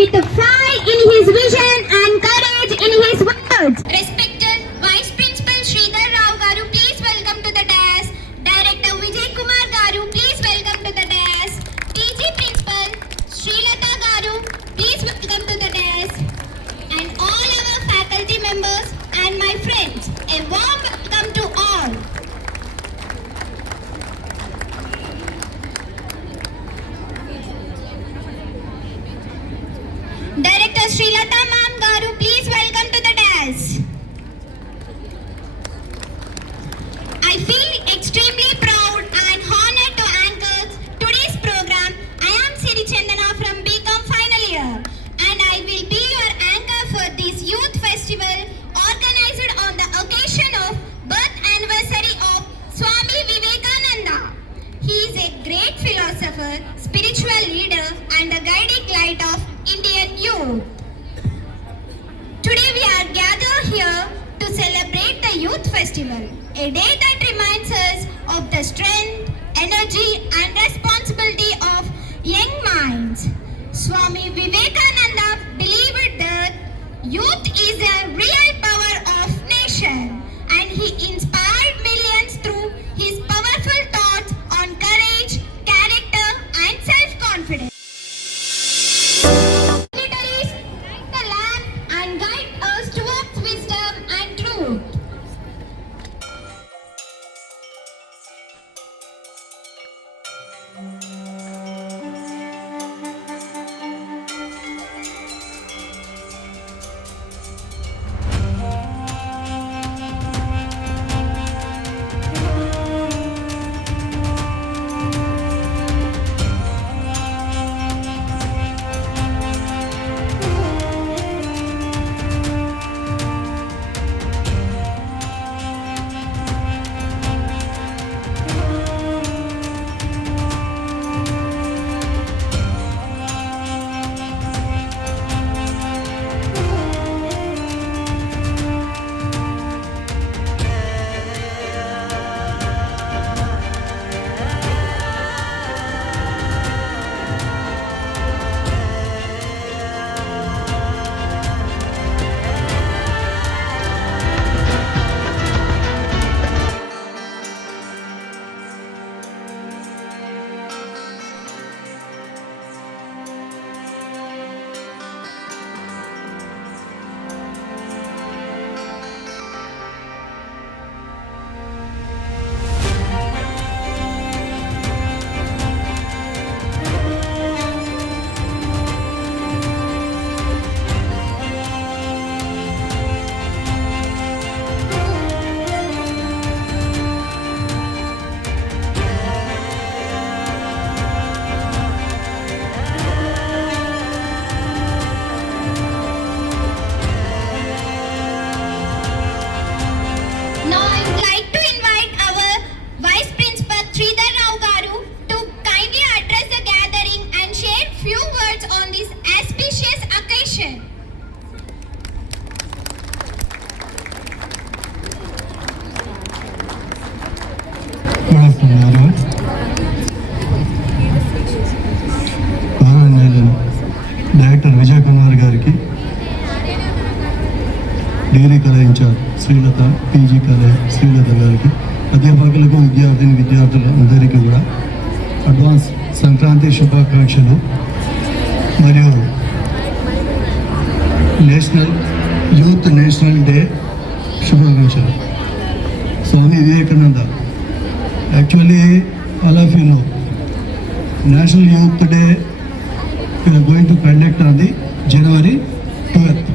with a fire in his vision and courage in his words. Respected Vice Principal Sridhar Rao Garu, please welcome to the dais. Director Vijay Kumar Garu, please welcome to the dais. PG Principal Srilata Garu, please welcome to the dais. And all our faculty members and my friends, a warm welcome to all. Director Srilata Ma'am Garu, please welcome to the dais. I feel extremely proud and honored to anchor today's program. I am Siri Chandana from BCom final year, and I will be your anchor for this youth festival organized on the occasion of birth anniversary of Swami Vivekananda. He is a great philosopher, spiritual leader, and the guiding light of Indian youth. Today we are gathered here to celebrate the Youth Festival, a day that reminds us of the strength, energy and responsibility of young minds. Swami Vivekananda believed that youth is a real power of nation, and he inspired millions through his powerful thoughts on courage, character and self-confidence. Dignitaries, light the lamp and guide us towards wisdom and truth. Now I would like to invite our Vice Principal Sridhar Rao Garu to kindly address the gathering and share few words on this auspicious occasion. Good afternoon, everyone. గౌరవనీయులు director Vijay Kumar గారికి, degree కళా incharge Srilatha, PG కళా శ్రీలత గారికి, అధ్యాపకులకు, విద్యార్థులందరికీ కూడా advance Sankranti శుభాకాంక్షలు మరియు నేషనల్ డే శుభాకాంక్షలు. Swami Vivekananda, actually all of you know, National Youth Day we are going to conduct on the January 12th.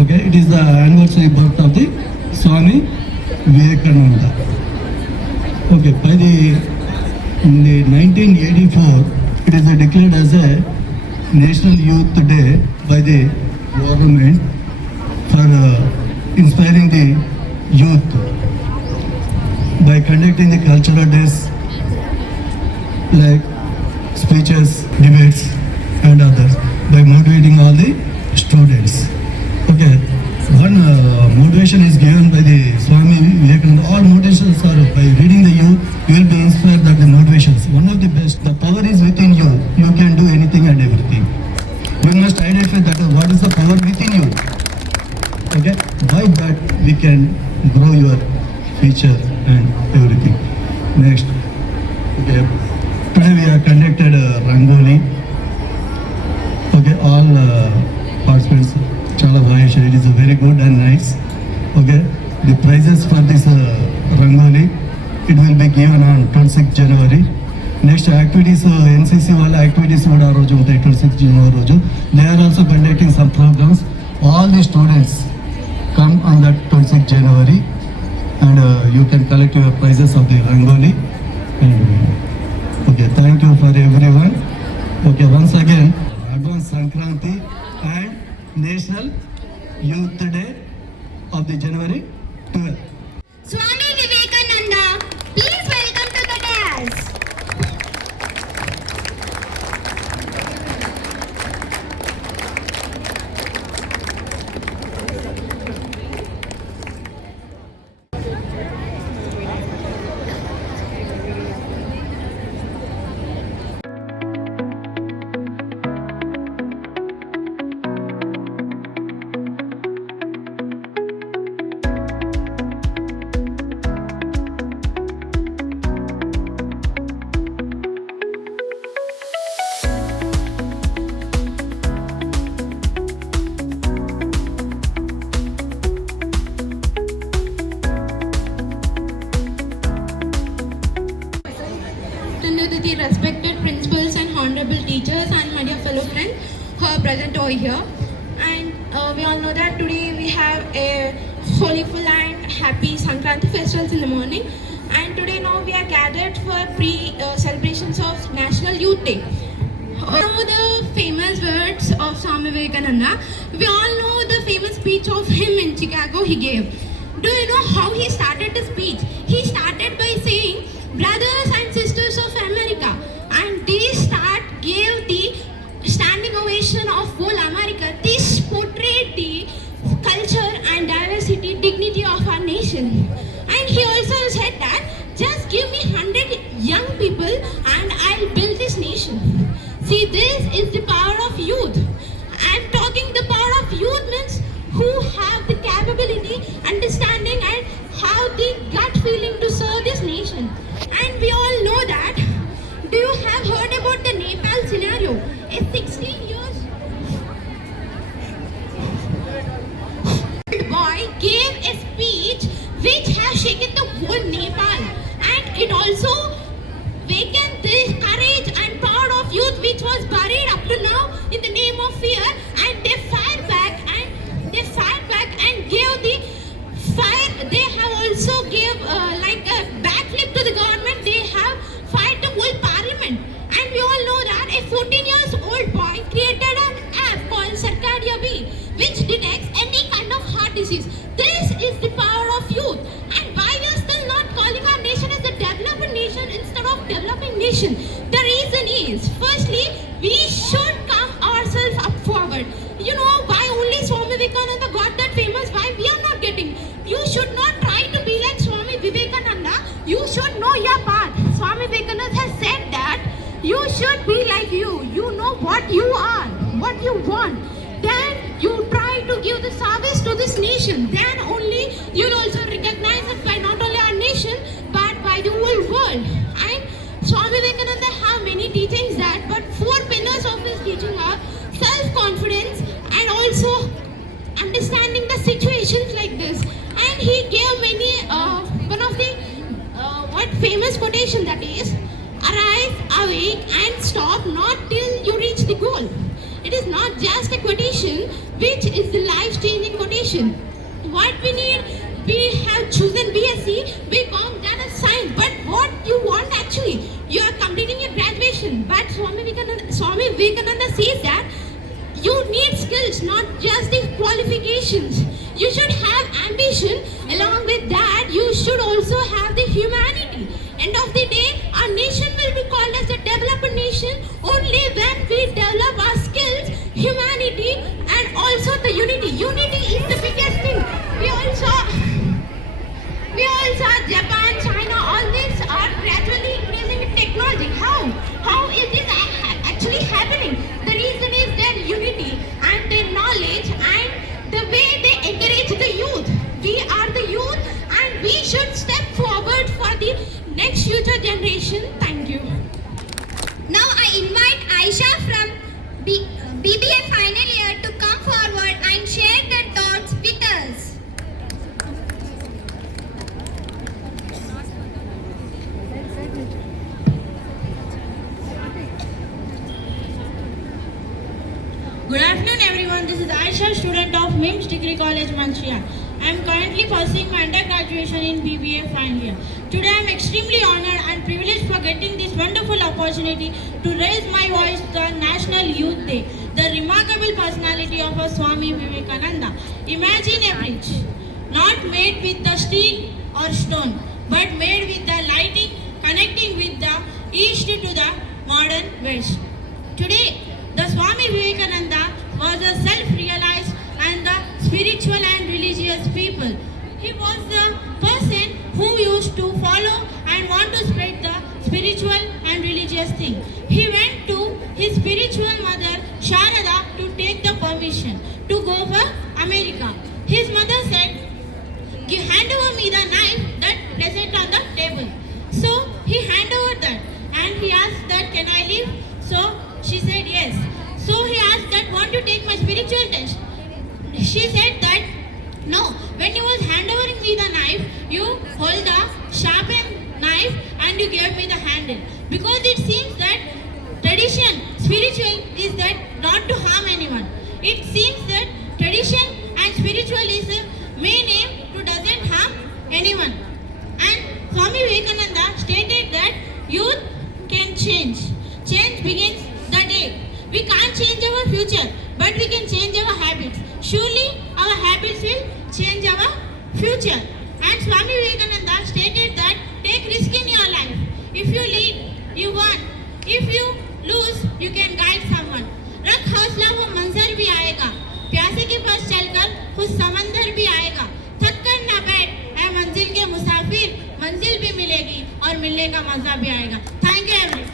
Okay, it is the anniversary birth of the Swami Vivekananda. Okay, in the 1984 it is declared as a National Youth Day by the government for inspiring the youth by conducting the cultural days like speeches, debates and others, by motivating all the students. Okay, one motivation is given by the Swami Vivekananda. All motivations are by reading the youth, you will be inspired that the motivations. One of the best, the power is within you. You can do anything and everything. We must identify can grow your future and everything. Next, okay, today we have conducted Rangoli. Okay, all participants, chala baga chesharu. It is a very good and nice. Okay, the prizes for this Rangoli, it will be given on 26th January. Next activities, NCC వాళ్ళ activities కూడా ఆ రోజు ఉంటాయి 26th January రోజు. They are also conducting some programs. All the students come on that 26th January and you can collect your prizes of the Rangoli. Okay, thank you for everyone. Okay, once again, Advance Sankranti and National Youth Day of the January 12th. Swami Vivekananda, please welcome to the dais. The respected principals and honorable teachers and my dear fellow friends who are present over here. And we all know that today we have a hollyful and happy Sankranti festivals in the morning. And today now we are gathered for celebrations of National Youth Day. Know the famous words of Swami Vivekananda. We all know the famous speech of him in Chicago he gave. Do you know how he started the speech? He started by saying, "Brothers and sisters of America," and this start gave the standing ovation of whole America. This portrayed the culture and diversity, dignity of our nation. And he also said that, "Just give me 100 young people and I'll build this nation." See, this is the power of youth. I'm talking the power of youth means who have the capability, understanding and have the gut feeling to serve this nation. And we all know that. Do you have heard about the Nepal scenario? A 16 years old boy gave a speech which has shaken the whole Nepal, and it also wakened the courage and power of youth which was buried up to now in the name of fear, and they fired back and gave the fire. They have also gave like a backflip to the government. They have fired the whole parliament. And we all know that a 14 years old boy created an app called Sarkadia V, which detects any kind of heart disease. This is the power of youth. And why we are still not calling our nation as a developing nation instead of developing nation? The reason is, firstly, we should come ourselves up forward. You know why only Swami Vivekananda got that famous? Why we are not getting? You should not try to be like Swami Vivekananda. You should know your path. Swami Vivekananda has said that you should be like you. You know what you are, what you want. Then you try to give the service to this nation. Then only you'll also recognize it by not only our nation but by the whole world. And Swami Vivekananda have many teachings that, but 4 pillars of his teaching are self-confidence and also understanding the situations like this. And he gave many one of the famous quotation, that is, "Arise, awake and stop not till you reach the goal." It is not just a quotation which is the life-changing quotation. What we need, we have chosen BSc, BCom, that is science, but what you want actually, you are completing your graduation. But Swami Vivekananda says that you need skills, not just the qualifications. You should have ambition. Along with that, you should also have the humanity. End of the day, our nation will be called as a developed nation only when we develop our skills, humanity, and also the unity. Unity is the biggest thing. We all saw Japan, China, all these are gradually increasing in technology. How is this actually happening? The reason is their unity and their knowledge and the way they encourage the youth. We are the invite Aisha from BBA final year to come forward and share their thoughts with us. Good afternoon everyone, this is Aisha, student of MIMS Degree College, Montreal. I am currently pursuing my undergraduation in BBA final year. Today I am extremely honored and privileged for getting this wonderful opportunity to raise my voice to the National Youth Day, the remarkable personality of our Swami Vivekananda. Imagine a bridge, not made with the steel or stone, but made with the lighting, connecting with the east to the modern west. Today, the Swami Vivekananda was a self-realized and the spiritual and religious people. He was the person who used to follow and want to spread the spiritual and religious thing. He went to his spiritual mother Sharada to take the permission to go for America. His mother said, "Hand over me the knife that present on the table." So he handed over that and he asked that, "Can I leave?" So she said yes. So he asked that, "Want to take my spiritual test?" She said that, "No, when you was handovering me the knife, you hold the sharpened knife and you gave me the handle. Because it seems that tradition, spiritual is that not to harm anyone. It seems that tradition and spiritual is a main aim to doesn't harm anyone." And Swami Vivekananda stated that youth can change. Change begins the day. We can't change our future, but we can change our habits. Surely our habits will change our future. And Swami Vivekananda stated that take risk in your life. If you lead, you won. If you lose, you can guide someone. रख हौसला वो मंजर भी आएगा, प्यासे के पास चलकर खुद समंदर भी आएगा. थक कर ना बैठ ऐ मंजिल के मुसाफिर, मंजिल भी मिलेगी और मिलने का मजा भी आएगा. Thank you everyone.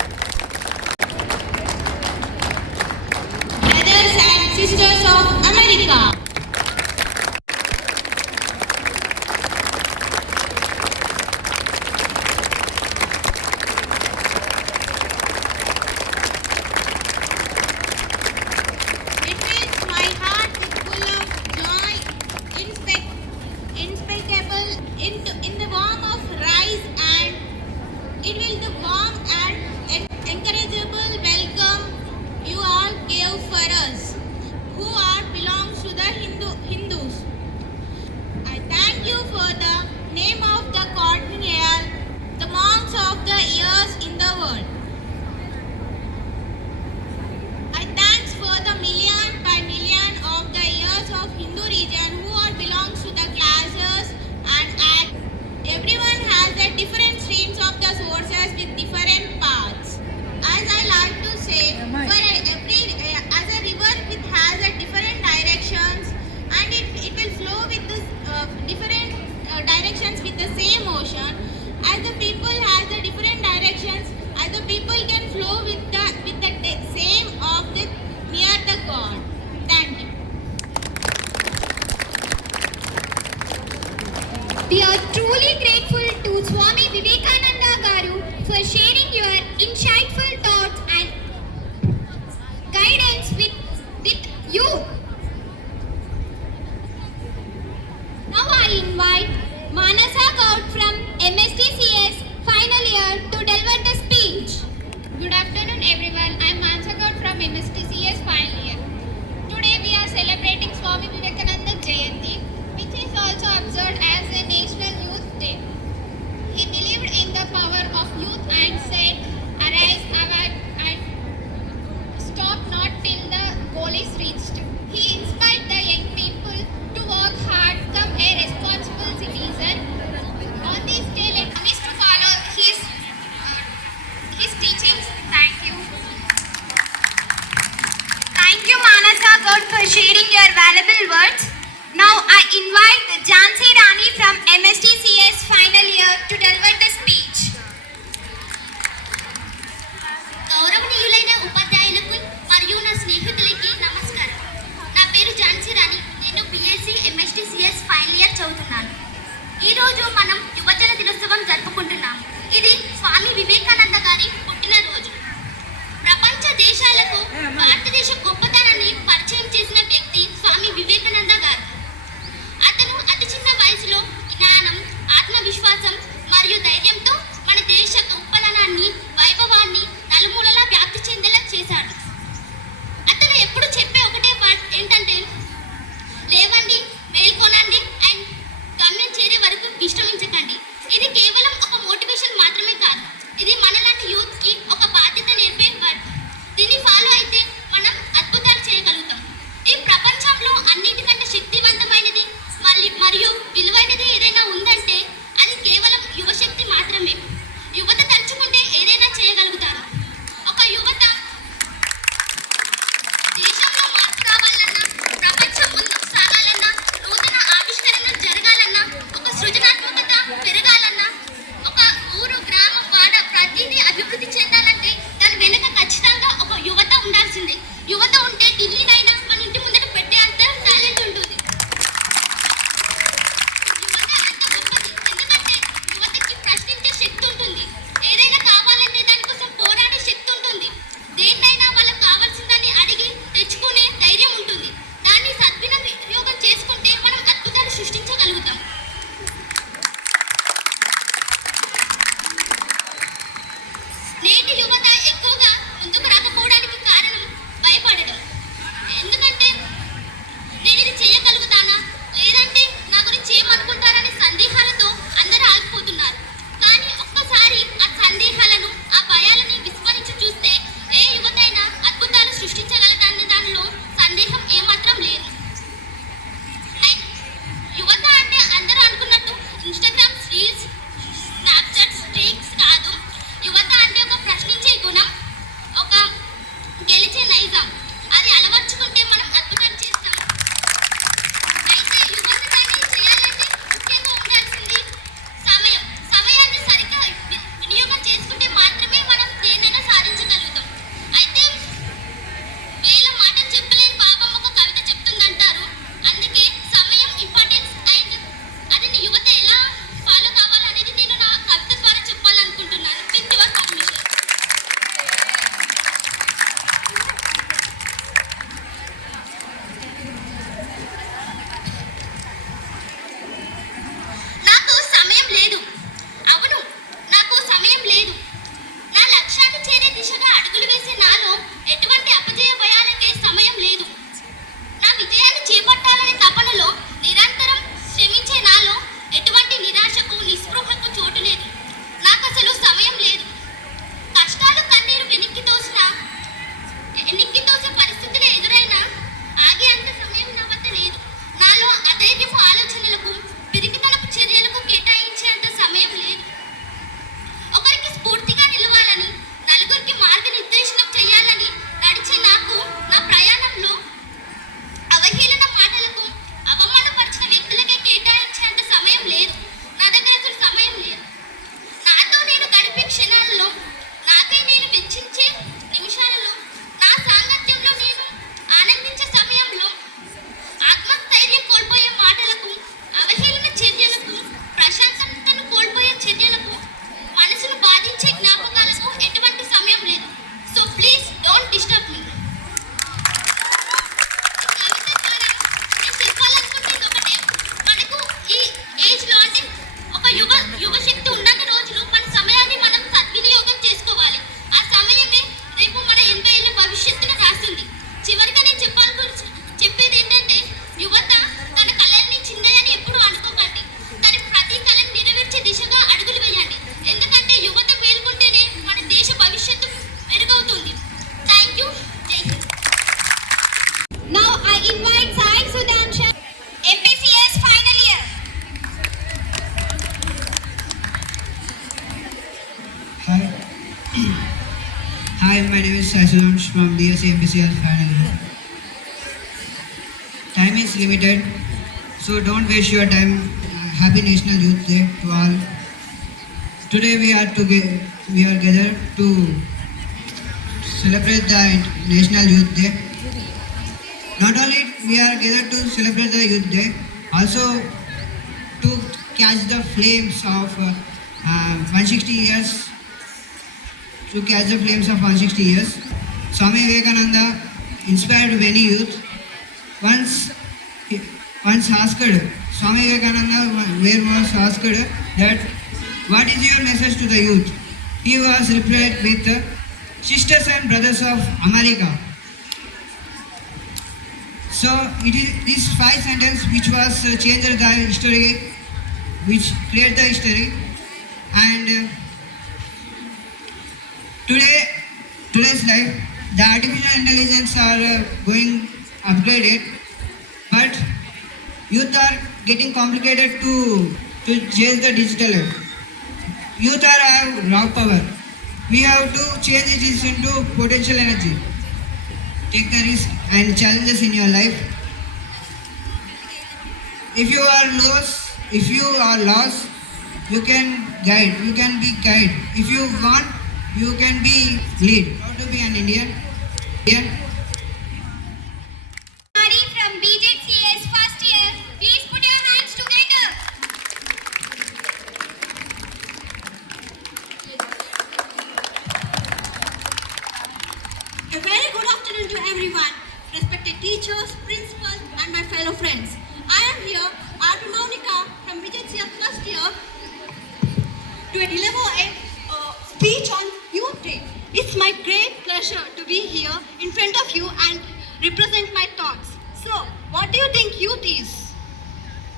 Brothers and sisters of America. It fills my heart with full of joy, inspectable in the warm of rise, and it will the warm and encourageable welcome you all gave for us, who are belongs to the Hindus. I thank you for the name of the cardinal, the monks of the years in the world. I thanks for the million by million of the years of Hindu region who are belongs to the classes and act. Everyone has the different streams of the sources with different paths. As I like to say, as a river it has a different directions, and it will flow with the different directions with the same ocean. As the people has the different directions, as the people can flow with the same of the near the God. Thank you. We are truly grateful to Swami Vivekananda Garu for sharing your insightful thoughts and guidance with you. Now I invite Manasa Gaud from MSTCS final year to deliver the speech. Good afternoon everyone. I am Manasa Gaud from MSTCS final year. Today we are celebrating Swami Vivekananda Jayanti, which is also observed as a National Youth Day. He believed in the power of youth and said, "Arise, awake, and stop not till the goal is reached." He inspired the young people to work hard, become a responsible citizen. On this day, let us to follow his teachings. Thank you. Thank you, Manasa God, for sharing your valuable words. Now I invite Jhansi Rani from MSTCS final year to deliver the speech. గౌరవనీయులైన ఉపాధ్యాయులకు మరియు నా స్నేహితులకి నమస్కారం. నా పేరు ఝాన్సీ రాణి. నేను BSc MSTCS final year చదువుతున్నాను. ఈరోజు మనం యువజన దినోత్సవం జరుపుకుంటున్నాం. ఇది స్వామి వివేకానంద గారి పుట్టినరోజు. ప్రపంచ భారతదేశ గొప్పతనాన్ని పరిచయం చేసిన వ్యక్తి స్వామి వివేకానంద గారు. అతను అతి చిన్న వయసులో జ్ఞానం, ఆత్మవిశ్వాసం మరియు ధైర్యంతో మన దేశ గొప్పతనాన్ని, వైభవాన్ని నలుమూలలా వ్యాప్తి చెందేలా చేశాడు. అతను ఎప్పుడు చెప్పే ఒకటే వర్డ్ ఏంటంటే, లేవండి, మేల్కొనండి అండ్ గమ్యం చేరే వరకు విశ్రమించకండి. ఇది కేవలం ఒక మోటివేషన్ మాత్రమే కాదు, ఇది మనలాంటి యూత్ కి ఒక బాధ్యత నేర్పే వర్డ్. దీన్ని ఫాలో అయితే మనం అద్భుతాలు చేయగలుగుతాం. ఈ ప్రపంచంలో అన్నిటికంటే శక్తివంతమైనది మరియు విలువైనది ఏదైనా ఉందంటే అది కేవలం యువశక్తి మాత్రమే. యువత తలుచుకుంటే ఏదైనా చేయగలుగుతారు. ఒక యువత దేశంలో మార్పు రావాలన్నా, ప్రపంచం ముందుకు సాగాలన్నా, నూతన ఆవిష్కరణలు జరగాలన్నా, ఒక సృజనాత్మకత పెరగాలన్నా, ఒక ఊరు, గ్రామం, వాడ ప్రతిదీ అభివృద్ధి చెందాలంటే దాని వెనుక ఖచ్చితంగా ఒక యువత ఉండాల్సిందే. యువత ఉంటే ఢిల్లీనైనా మన ఇంటి ముందర పెట్టే అంత టాలెంట్ ఉంటుంది. యువత అంత గొప్పది, ఎందుకంటే యువతకి ప్రశ్నించే శక్తి ఉంటుంది. ఏదైనా కావాలంటే దానికోసం పోరాడే శక్తి ఉంటుంది. దేన్నైనా వాళ్ళకి కావాల్సిందని అడిగి తెచ్చుకునే ధైర్యం ఉంటుంది. దాన్ని సద్వినియోగం చేసుకుంటే మనం అద్భుతాలు సృష్టించగలుగుతాం. నేటి యువత ఎక్కువగా ముందుకు రాకపోవడానికి కారణం భయపడడం. ఎందుకంటే నేను ఇది చేయగలుగుతానా, లేదంటే నా గురించి ఏమనుకుంటారనే సందేహాలతో అందరూ ఆగిపోతున్నారు. కానీ ఒక్కసారి ఆ సందేహాలను, ఆ భయాలని విస్మరించి చూస్తే ఏ యువతైనా అద్భుతాలు సృష్టించగలదన్న దానిలో సందేహం ఏమాత్రం లేదు. అండ్ యువత అంటే అందరూ అనుకున్నట్టు ఇన్స్టాగ్రామ్ రీల్స్, స్నాప్చాట్ స్ట్రీక్స్ కాదు. యువత అంటే ఒక ప్రశ్నించే గుణం, ఒక గెలిచే నైజం. అది అలవర్చుకుంటే మనం అద్భుతాలు చేస్తాం. అయితే యువత దాన్ని చేయాలంటే ముఖ్యంగా ఉండాల్సింది సమయం. సమయాన్ని సరిగ్గా వినియోగం చేసుకుంటే మాత్రమే మనం దేన్నైనా సాధించగలుగుతాం. అయితే వేల మాటలు చెప్పలేని పాపం ఒక కవిత చెప్తుందంటారు. అందుకే సమయం ఇంపార్టెన్స్ అండ్ అది యువత ఎలా ఫాలో కావాలనేది నేను నా కవిత ద్వారా చెప్పాలనుకుంటున్నాను. With your permission. నాకు సమయం లేదు. అవును, నాకు సమయం లేదు. నా లక్ష్యాన్ని చేరే దిశగా అడుగులు వేసే నాలో ఎటువంటి అపజయ భయాలకే సమయం లేదు. నా విజయాన్ని చేపట్టాలనే తపనలో నిరంతరం శ్రమించే నాలో ఎటువంటి నిరాశకు, నిస్పృహకు చోటు లేదు. నాకు అసలు సమయం లేదు. కష్టాలు, కన్నీరు వెనక్కి తోసే పరిస్థితులు ఎదురైనా ఆగే అంత సమయం నా వద్ద లేదు. నాలో అధైర్యపు ఆలోచనలకు, పిరికితనపు చర్యలకు కేటాయించేంత సమయం లేదు. ఒకరికి స్ఫూర్తిగా నిలవాలని, నలుగురికి మార్గనిర్దేశనం చేయాలని నడిచే నాకు నా ప్రయాణంలో అవహేళన మాటలకు, అవమానపరిచిన వ్యక్తులకే కేటాయించేంత సమయం లేదు. నా దగ్గర అసలు సమయం లేదు. నాతో నేను గడిపే క్షణాలలో, నాకై నేను వెచ్చించే నిమిషాలలో, నా సాంగత్యంలో నేను ఆనందించే సమయంలో ఆత్మస్థైర్యం కోల్పోయే మాటలకు, అవహేళన చర్యలకు, ప్రశాంతతను కోల్పోయే చర్యలకు, మనసును బాధించే జ్ఞాపకాలకు ఎటువంటి సమయం లేదు. So please don't disturb me. కవిత ద్వారా నేను చెప్పాలనుకుంటుంది ఒకటే, మనకు ఈ ఏజ్లో అంటే ఒక యువశక్తి ఉన్నన్ని రోజులు మన సమయాన్ని మనం సద్వినియోగం చేసుకోవాలి. ఆ సమయమే రేపు మన 80 ఏళ్ళ భవిష్యత్తును రాస్తుంది. చివరిగా నేను చెప్పేది ఏంటంటే, యువత తన కళల్ని చిన్నదని ఎప్పుడు అనుకోకండి. కానీ ప్రతి కళను నెరవేర్చే దిశగా అడుగులు వేయండి. ఎందుకంటే యువత మేల్కొంటేనే మన దేశ భవిష్యత్తు మెరుగవుతుంది. Thank you. జై Hind. Now I invite Sai Sudhanshu, MPCS final year. Hi. Hi, my name is Sai Sudhanshu from BSc MPCL final year. Time is limited, so don't waste your time. Happy National Youth Day to all. Today we are gathered to celebrate the National Youth Day. Not only we are gathered to celebrate the Youth Day, also to catch the flames of 160 years. To catch the flames of 160 years, Swami Vivekananda inspired many youth. Once asked, Swami Vivekananda was asked that, what is your message to the youth? He was replied with, sisters and brothers of America. So it is this 5 sentence which was changed the history, which created the history, and today's life, the artificial intelligence are going upgraded, but youth are getting complicated to change the digital life. Youth are have raw power. We have to change it into potential energy. Take the risk and challenges in your life. If you are lost, you can guide. You can be guide. If you want, you can be lead. How to be an Indian? Mari from BJCS first year, please put your hands together. A very good afternoon to everyone, respected teachers, principals, and my fellow friends. I am here, R.P. Monica from BJCS first year, to deliver a speech on Youth Day. It's my great pleasure to be here in front of you and represent my thoughts. So, what do you think youth is?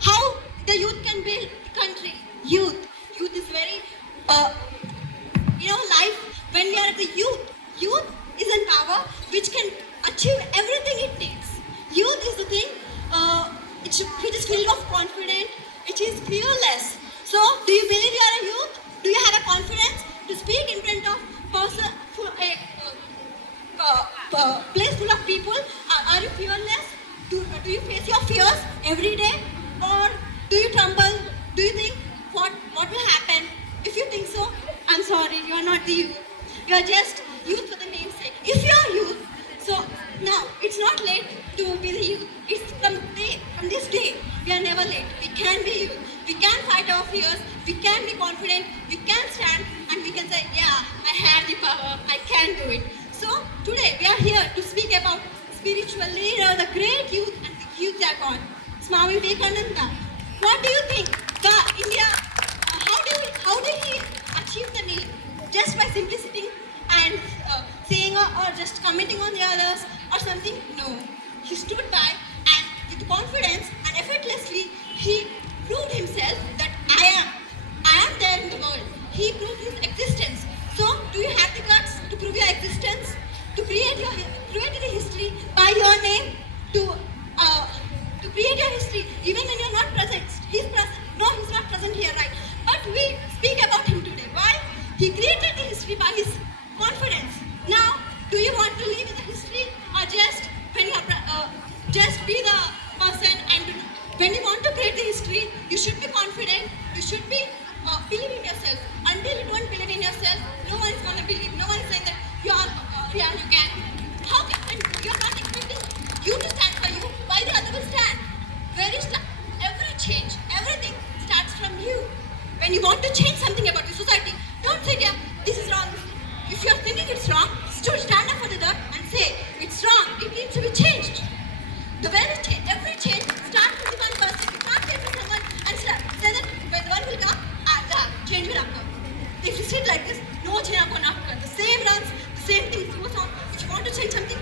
How the youth can build the country? Youth is very, life when we are at the youth is a power which can achieve everything it takes. Youth is the thing which is filled of confidence, it is fearless. So, do you believe you are a youth? Do you have a confidence to speak in front of a place full of people? Are you fearless? Do you face your fears every day? Or do you tremble? Do you think what will happen? If you think so, I'm sorry, you are not the youth. You are just youth for the namesake. If you are youth, so now it's not late to be the youth. It's from this day, we are never late. We can be youth. We can fight our fears. We can be confident. We can stand and we can say, yeah, I have the power. I can do it. So today we are here to speak about spiritual leader, the great youth and the youth icon, Swami Vivekananda. What do you think? How did he achieve the name? Just by simply sitting and saying or just commenting on the others or something? No. He stood by and with confidence and effortlessly he proved himself that I am there in the world. He proved his existence. So, do you have the guts to prove your existence? To create a history by your name? To create your history even when you're not present. He's present. No, he's not present here, right? But we speak about him today. Why? He created the history by his confidence. Now, do you want to live in the history or just when you are just be the person and when you want to create the history, you should be confident, you should be believe in yourself. Until you don't believe in yourself, no one is going to believe. No one is saying that you can. How can, when you are not expecting you to stand for you, why the other will stand? Every change, everything starts from you. When you want to change something about the society, don't say, yeah, this is wrong. If you are thinking it's wrong, still stand up for the dirt and say, it's wrong, it needs to be changed. Every change starts with one person. You can't get to someone and say that when one will come, change will occur. If you sit like this, no change will occur. The same runs, the same thing goes on. If you want to change something,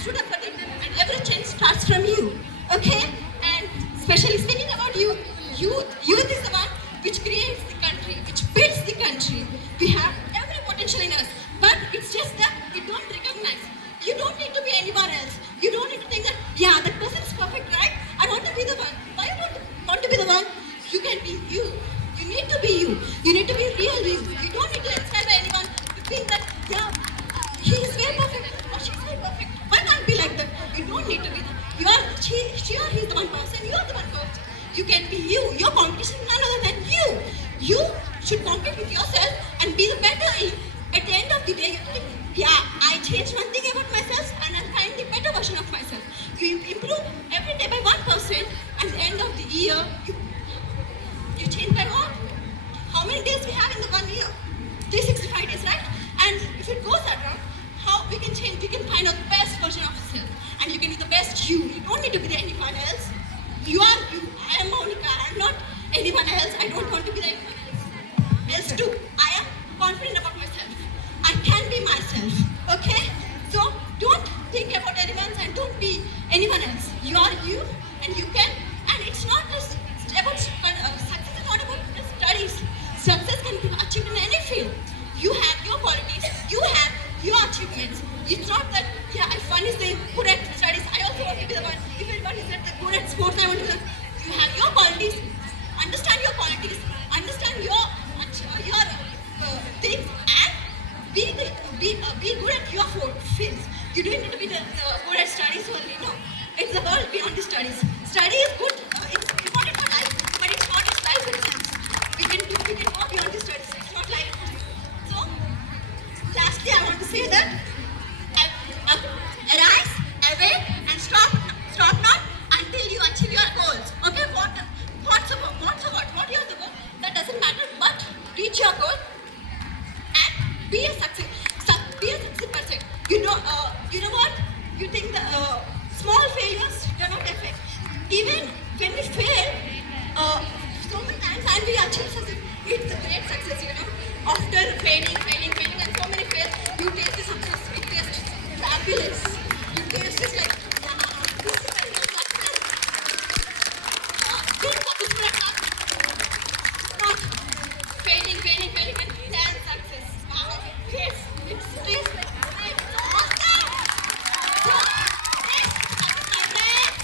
stood up for it, and every change starts from you. Okay? And especially speaking about youth is the one which creates the country, which builds the country. We have every potential in us, but it's just that we don't recognize. You don't need to be anyone else. You don't need to think that, yeah, that person is perfect, right? I want to be the one. Why you don't want to be the one? You can be you. You need to be you. You need to be real you. You don't need to inspire by anyone to think that, yeah, he is very perfect or she is very perfect. Why can't be like that? You don't need to be that. She or he is the one person. You are the one person. You can be you. Your competition is none other than you. You should compete with yourself and be the better. At the end of the day, you think, yeah, I changed one thing about myself and I'm trying the better version of myself. You improve every day by 1%, and at the end of the year, you change by what? How many days we have in the 1 year? 365 days, right? And if it goes around, how we can change, we can find out the best version of ourselves. and you can. And it's not just about success is not about the studies. Success can be achieved in any field. You have your qualities, you have your achievements. It's not that if one is good at studies, I also want to be the one. If one is good at sports, I want to be the. You have your qualities. Understand your qualities. Understand your things and be good at your fields. You don't need to be the good at studies only. No, it's the world beyond the studies. Study is good. It's important for life, but it's not just life itself. We can go beyond the studies. It's not life. So, lastly, I want to say that arise, awake, and stop not until you achieve your goals. Okay, what is the goal? That doesn't matter. But reach your goal and be a success. Be a success person. You know what? You think the small failures do not affect. Even when we fail, so many times and we achieve success, it's a great success. After failing, and so many fails, you taste the success. It tastes fabulous. You taste it like, this is a real success. Good focus for not failing, and then success. Yes, it tastes like great. Awesome. So, yes, my friends.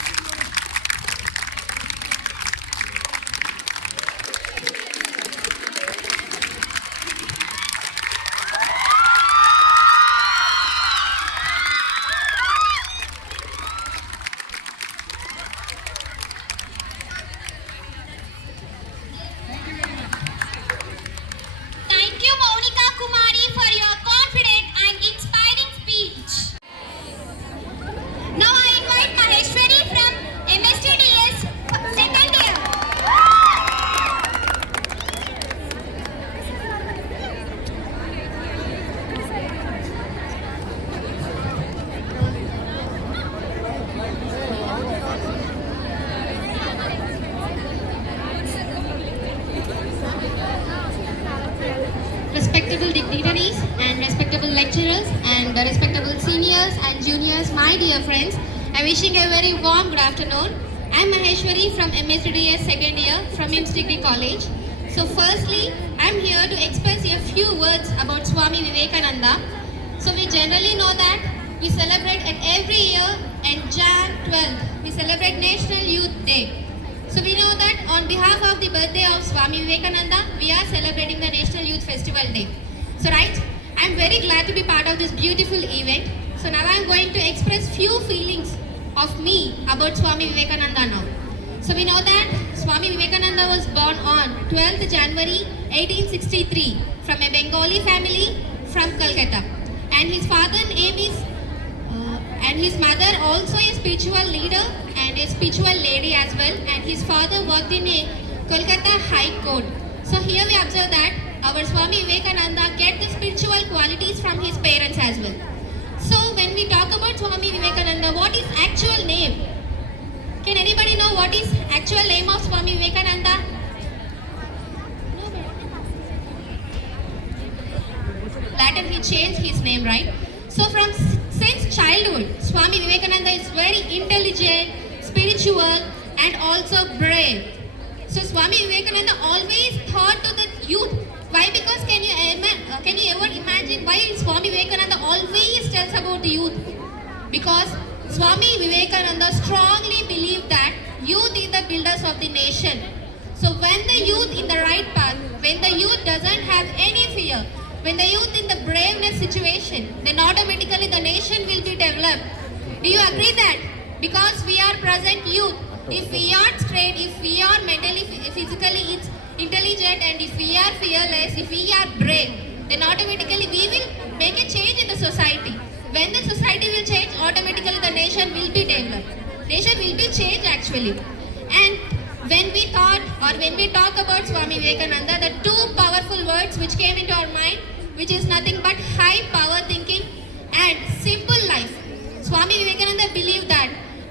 Thank you, Monica Kumari, for your confident and inspiring speech. Now I invite Maheshwari from MSTDS second year. Respectable dignitaries and respectable lecturers and respectable seniors and juniors, my dear friends, I'm wishing a very warm good afternoon. I'm Maheshwari from MSDS second year from MIMS Degree College. So firstly, I'm here to express a few words about Swami Vivekananda. So we generally know that we celebrate at every year in Jan 12th, we celebrate National Youth Day. So we know that on behalf of the birthday of Swami Vivekananda, we are celebrating the National Youth Festival Day. So right, I'm very glad to be part of this beautiful event. So now I'm going to express few feelings of me about Swami Vivekananda now. So we know that Swami Vivekananda was born on 12th January 1863 from a Bengali family from Calcutta. And his father's name is and his mother also a spiritual leader and a spiritual lady as well, and his father worked in a Kolkata High Court. So here we observe that our Swami Vivekananda get the spiritual qualities from his parents as well. So when we talk about Swami Vivekananda, what is actual name? Can anybody know what is actual name of Swami Vivekananda? Later he changed his name, right? So since childhood, Swami Vivekananda is very intelligent, spiritual, and also brave. So Swami Vivekananda always thought to the youth. Why? Because can you ever imagine why Swami Vivekananda always tells about the youth? Because Swami Vivekananda strongly believed that youth is the builders of the nation. So when the youth in the right path, when the youth doesn't have any fear, when the youth in the braveness situation, then automatically the nation will be developed. Do you agree that? Because we are present youth, if we are straight, if we are mentally, physically intelligent, and if we are fearless, if we are brave, then automatically we will make a change in the society. When the society will change, automatically the nation will be developed. Nation will be changed actually. And when we talk about Swami Vivekananda, the two powerful words which came into our mind, which is nothing but high power thinking and simple life. Swami Vivekananda believed that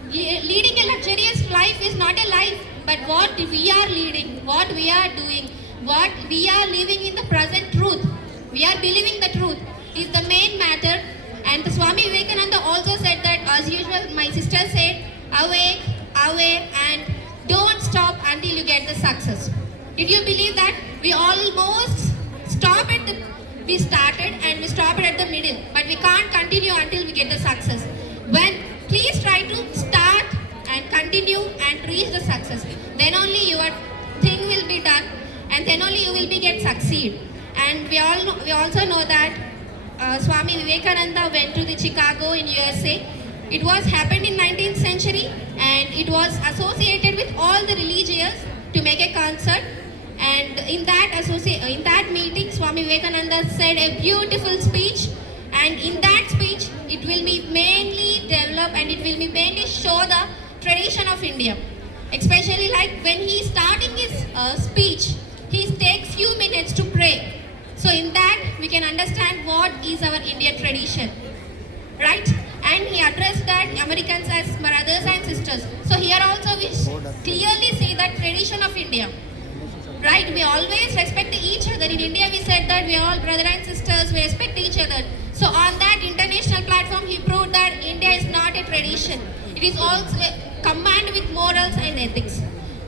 leading a luxurious life is not a life, but what we are leading, what we are doing, what we are living in the present truth. We are believing the truth is the main matter. And the Swami Vivekananda also said that, as usual, my sister said, awake, aware, and get the success. Did you believe that we almost we started and we stopped at the middle, but we can't continue until we get the success. Please try to start and continue and reach the success. Then only your thing will be done, and then only you will get succeed. And we also know that Swami Vivekananda went to the Chicago in USA. It was happened in 19th century, and it was associated with all the religious to make a concert. And in that meeting, Swami Vivekananda said a beautiful speech. And in that speech, it will be mainly develop and it will be mainly show the tradition of India. Especially like when he is starting his speech, he takes few minutes to pray. So in that, we can understand what is our Indian tradition, right? And he addressed that Americans as brothers and sisters. So here also we clearly see that tradition of India, right? We always respect each other. In India, we said that we are all brother and sisters. We respect each other. So on that international platform, he proved that India is not a tradition. It is also a command with morals and ethics.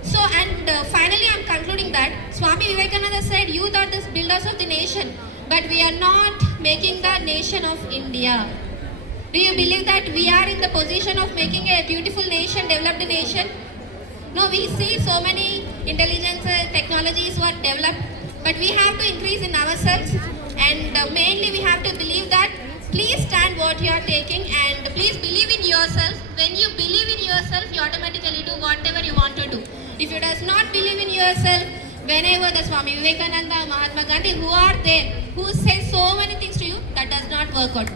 So, and finally, I'm concluding that Swami Vivekananda said, youth are the builders of the nation, but we are not making the nation of India. Do you believe that we are in the position of making a beautiful nation, developed nation? No, we see so many intelligence technologies were developed, but we have to increase in ourselves, and mainly we have to believe that please stand what you are taking and please believe in yourself. When you believe in yourself, you automatically do whatever you want to do. If you does not believe in yourself, whenever the Swami Vivekananda, Mahatma Gandhi, who are there, who say so many things to you, that does not work out.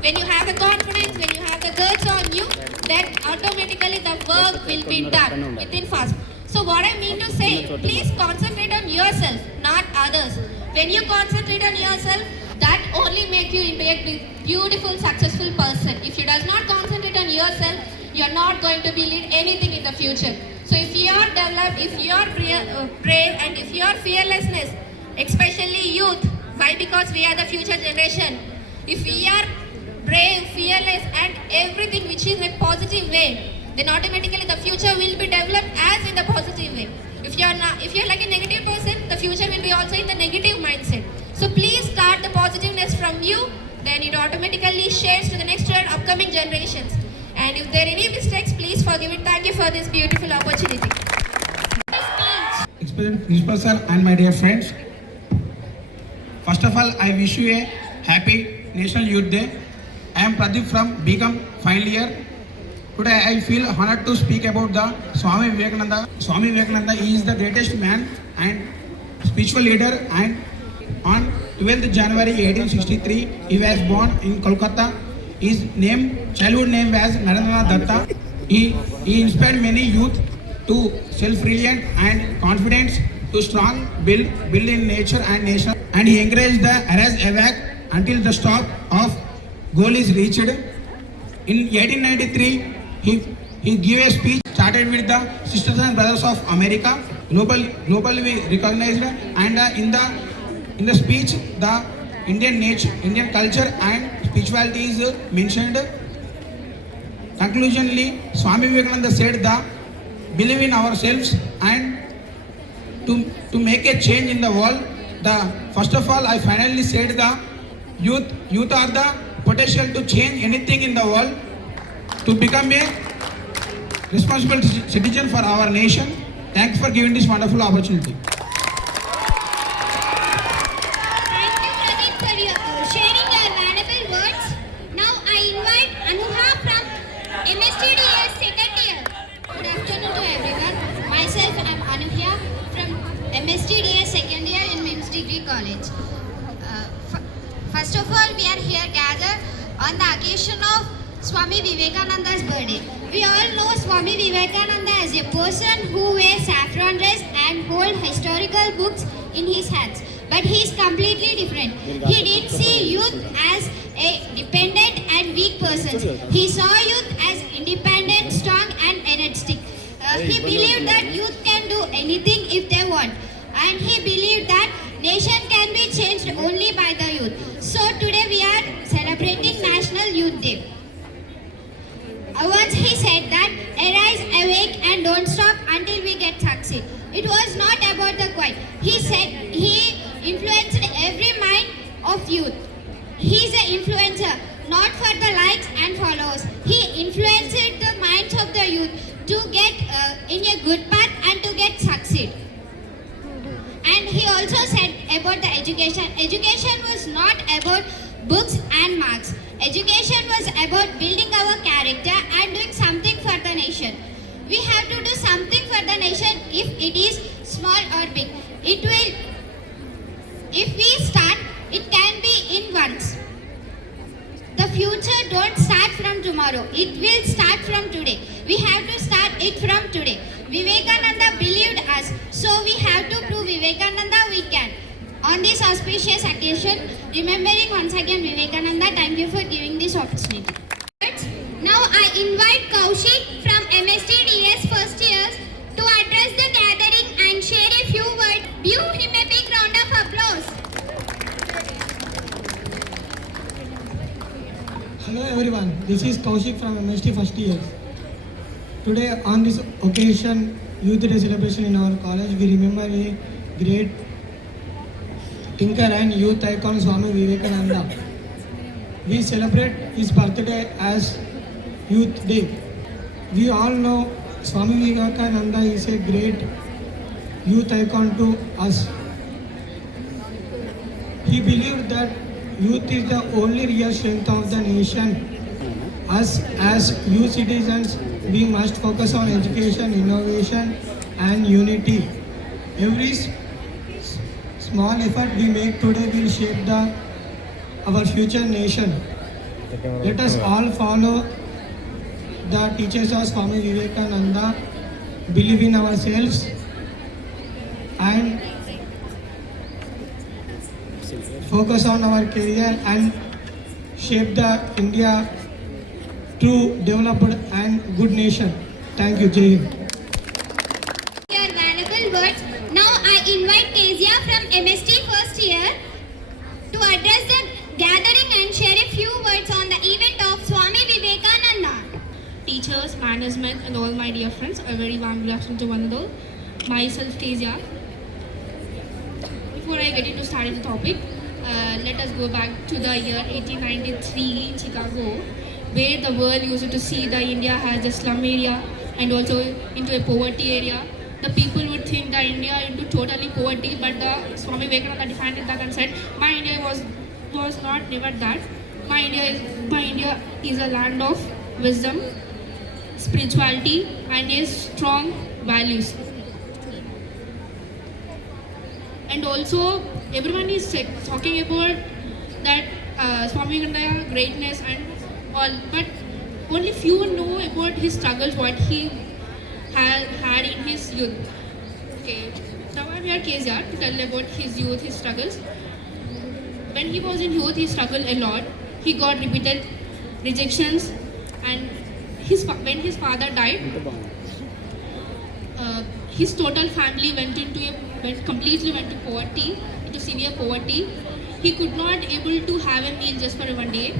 When you have the confidence, when you have the guts on you, then automatically the work will be done within fast. So what I mean to say, please concentrate on yourself, not others. When you concentrate on yourself, that only make you into a beautiful, successful person. If you does not concentrate on yourself, you are not going to be lead anything in the future. So if you are developed, if you are brave, and if you are fearlessness, especially youth, why? Because we are the future generation. If we are brave, fearless, and everything which is in a positive way, then automatically the future will be developed as in the positive way. If you are like a negative person, the future will be also in the negative mindset. So please start the positiveness from you, then it automatically shares to the next upcoming generations. And if there are any mistakes, please forgive it. Thank you for this beautiful opportunity. Principal sir and my dear friends, first of all, I wish you a happy National Youth Day. I am Pradeep from BCom final year. Today I feel honored to speak about the Swami Vivekananda. Swami Vivekananda is the greatest man and spiritual leader, and on 12th January 1863 he was born in Kolkata. His childhood name was Narendranath Datta. He inspired many youth to self-reliant and confidence, to strong build in nature and nation, and he encouraged the arras awake until the stop of goal is reached. In 1893, he gave a speech started with the Sisters and Brothers of America, globally recognized, and in the speech the Indian nature, Indian culture and spirituality is mentioned. Conclusionally, Swami Vivekananda said that believe in ourselves and to make a change in the world. First of all, I finally said the youth are the potential to change anything in the world, to become a responsible citizen for our nation. Thanks for giving this wonderful opportunity. Thank you, Pradeep, for sharing your valuable words. Now I invite Anuha from MSTDS second year. Good afternoon to everyone. Myself, I am Anuha from MSTDS second year in MIMS Degree College. First of all, we are here gathered on the occasion of Swami Vivekananda's birthday. We all know Swami Vivekananda as a person who wears saffron dress and hold historical books in his hands. But he is completely different. He didn't see youth as a dependent and weak persons. He saw youth as independent, strong and energetic. He believed that youth can do anything if they want. And he believed that nation can be changed only by the youth. So today we are celebrating National Youth Day. Once he said that, arise, awake and don't stop until we get succeed. It was not about the quiet. He said he influenced every mind of youth. He is an influencer, not for the likes and followers. He influenced the minds of the youth to get in a good path and to get succeed. And he also said about the education. Education was not about books and marks. Education was about building our character and doing something for the nation. We have to do something for the nation, if it is small or big. It will, if we start, it can be in once. The future don't start from tomorrow. It will start from today. We have to start it from today. Vivekananda believed us, so we have to prove Vivekananda we can. On this auspicious occasion, remembering once again Vivekananda, thank you for giving this opportunity. Now I invite Kaushik from MSTDS first years to address the gathering and share a few words. Give him a big round of applause. Hello everyone, this is Kaushik from MST first year. Today on this occasion, Youth Day celebration in our college, we remember a great thinker and youth icon Swami Vivekananda. We celebrate his birthday as Youth Day. We all know Swami Vivekananda is a great youth icon to us. He believed that youth is the only real strength of the nation. Us as youth citizens, we must focus on education, innovation and unity. Every small effort we make today will shape our future nation. Let us all follow the teachers of Swami Vivekananda, believe in ourselves and focus on our career and shape the India to developed and good nation. Thank you, Jai Hind. Your valuable words. Now I invite Kezia from MST first year to address the gathering and share a few words on the event of Swami Vivekananda. Teachers, management and all my dear friends, a very warm good afternoon to one and all. Myself Kezia. Before I get into starting the topic, let us go back to the year 1893 in Chicago, where the world used to see the India has a slum area and also into a poverty area. The people would think that India into totally poverty, but the Swami Vivekananda defined that and said, my India was not never that. My India is a land of wisdom, spirituality and is strong values. And also everyone is talking about that Swami Vivekananda greatness and all, but only few know about his struggles, what he had in his youth. Okay, now I'm here Kezia to tell about his youth, his struggles. When he was in youth, he struggled a lot. He got repeated rejections, and when his father died, his total family completely went to poverty, into severe poverty. He could not able to have a meal just for one day.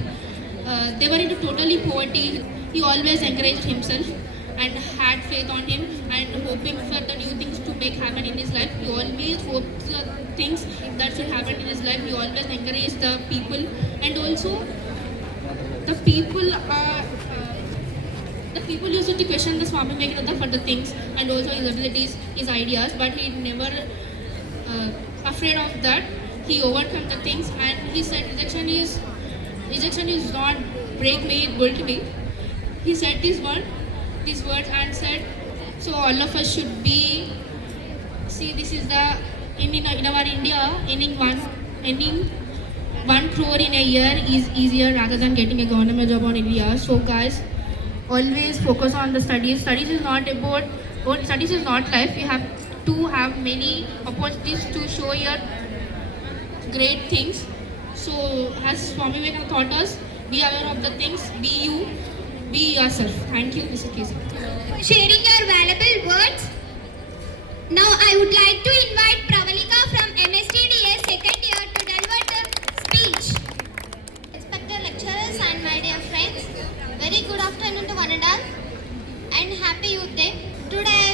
They were into totally poverty. He always encouraged himself and had faith on him and hoping for the new things to make happen in his life. He always hoped the things that should happen in his life. He always encouraged the people, and also the people used to question the Swami Vivekananda for the things and also his abilities, his ideas, but he never afraid of that. He overcome the things, and he said rejection is not break me, it built me. He said these words and said, so all of us should be, see, this is the in our India, earning 1 crore in a year is easier rather than getting a government job in India. So guys, always focus on the studies. Studies is not life. You have to have many opportunities to show your great things. So as Swami Vivekananda taught us, be aware of the things, be you, be yourself. Thank you, Mr. Kesa. Sharing your valuable words. Now I would like to invite Pravalika from MSTDS second year to deliver the speech. Respected lecturers and my dear friends, very good afternoon to one and all, and happy Youth Day. Today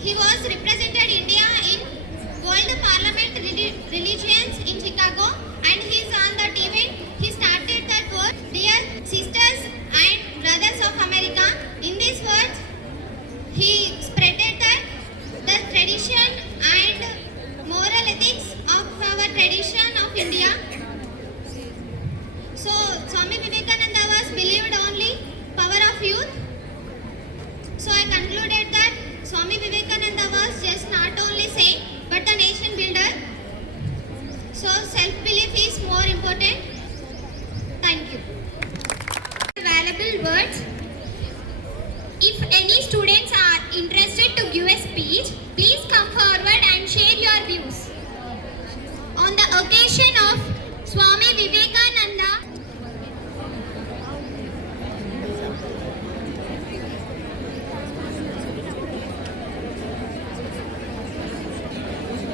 He was represented India in World Parliament Religions in Chicago, and he's on that event. He started that word, dear sisters and brothers of America. In these words, he spreaded that the tradition and moral ethics of our tradition of India. So Swami Vivekananda was believed only power of youth. So I concluded that Swami Vivekananda was just not only saint but the nation builder. So self-belief is more important. Thank you. Valuable words. If any students are interested to give a speech, please come forward and share your views. On the occasion of Swami Vivekananda,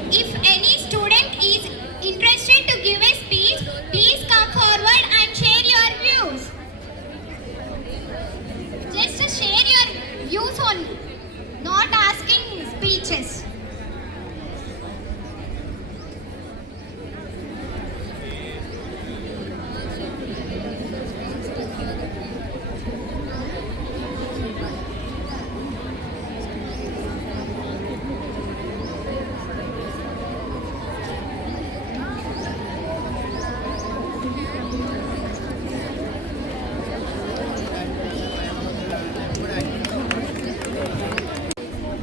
if any student is interested to give a speech, please come forward and share your views. Just to share your views only, not asking speeches.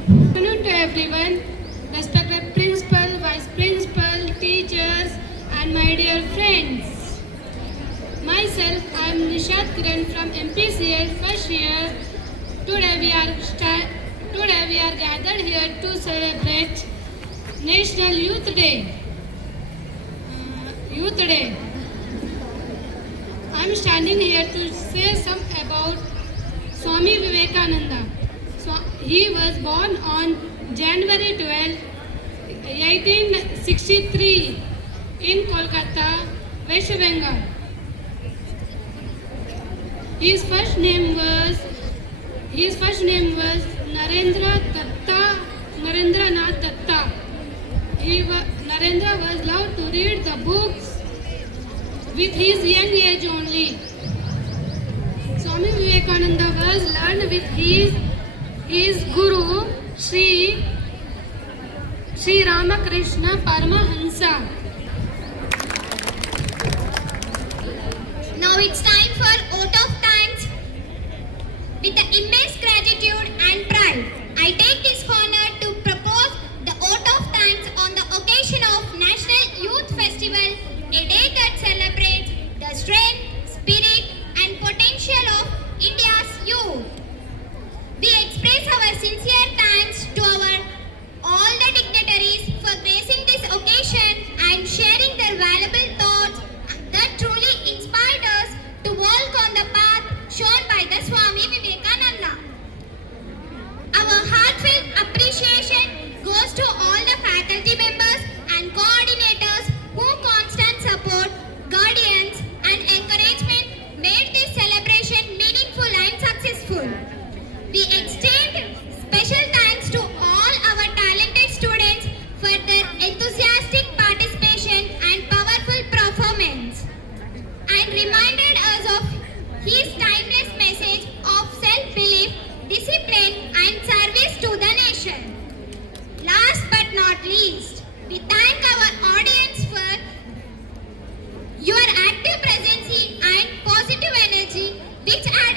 Good afternoon to everyone, respected principal, vice principal, teachers, and my dear friends. Myself, I am Nishad Kiran from MPCS first year. Today we are gathered here to celebrate National Youth Day. I am standing here to say some about Swami Vivekananda. He was born on January 12, 1863 in Kolkata, West Bengal. His first name was Narendranath Datta. Narendra was allowed to read the books with his young age only. Swami Vivekananda was learned with his guru Sri Ramakrishna Paramahansa. Now it's time for vote of thanks. With the immense gratitude and pride, I take this honor to propose the vote of thanks on the occasion of National Youth Festival, a day that celebrates the strength, spirit and potential of India's youth. We express our sincere thanks to all the dignitaries for gracing this occasion and sharing their valuable thoughts that truly inspired us to walk on the path shown by the Swami Vivekananda. Our heartfelt appreciation goes to all the faculty members and coordinators who constant support, guardians and encouragement made this celebration meaningful and successful. We extend special thanks to all our talented students for their enthusiastic participation and powerful performance, and reminded us of his timeless message of self-belief, discipline and service to the nation. Last but not least, we thank our audience for your active presence and positive energy which add